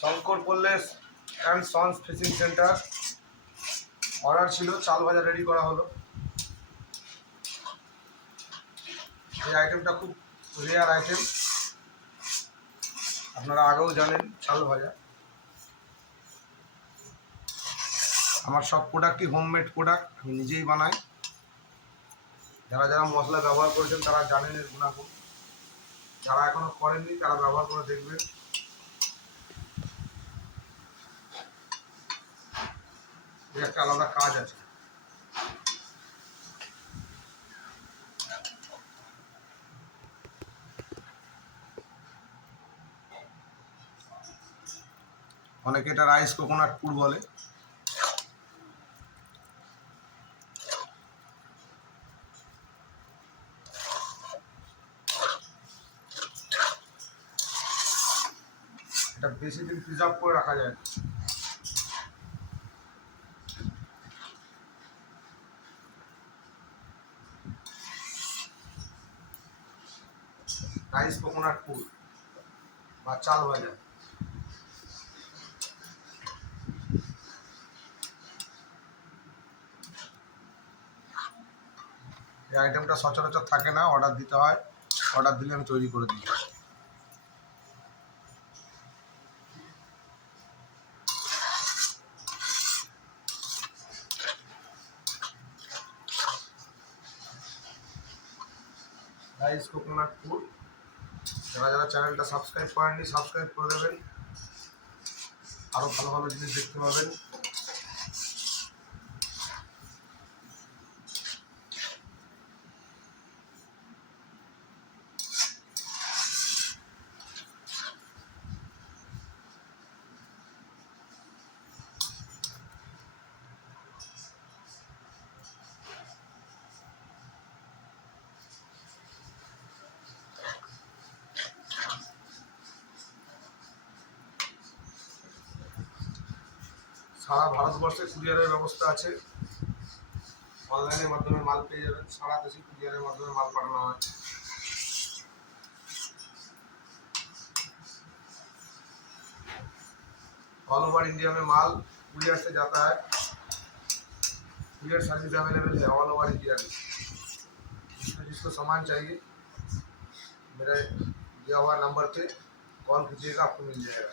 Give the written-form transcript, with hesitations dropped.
শঙ্কর পল্লেস and sons fishing centre. Order ছিল, চাল ভাজা রেডি করা হলো। এই আইটেমটা খুব রেয়ার আইটেম, আপনারা আগেও জানেন। চাল ভাজা আমার সব প্রোডাক্টই হোমমেড প্রোডাক্ট, আমি নিজেই বানাই। যারা যারা মশলা ব্যবহার করেছেন তারা জানেন এর গুণাগুণ, যারা এখনো করেননি তারা ব্যবহার করে দেখবেন। এর একটা আলাদা কাজ আছে। অনেকে এটা রাইস কোকোনাট পুর বলে। এটা বেশি দিন প্রিজার্ভ করে রাখা যায়। রাইস কোকোনাট পুর বা চাল ভাজা। এই আইটেমটা সচরাচর থাকে না, অর্ডার দিতে হয়। অর্ডার দিলে আমি তৈরি করে দিই। রাইস কোকোনাট পুর। যারা যারা চ্যানেলটা সাবস্ক্রাইব করেননি সাবস্ক্রাইব করে দেবেন, আরও ভালো ভালো জিনিস দেখতে পাবেন। সারা ভারতবর্ষে কুরিয়ারের ব্যবস্থা আছে। অনলাইনের মাধ্যমে মাল পেয়ে যাবেন, সারা দেশে কুরিয়ারের মাধ্যমে মাল পাঠানো হয়। ऑल ओवर इंडिया में माल कुरियर से जाता है। कुरियर सर्विस अवेलेबल है ऑल ओवर इंडिया में। जिसको सामान चाहिए मेरे दिया हुआ नंबर पे कॉल कीजिएगा, आपको मिल जाएगा।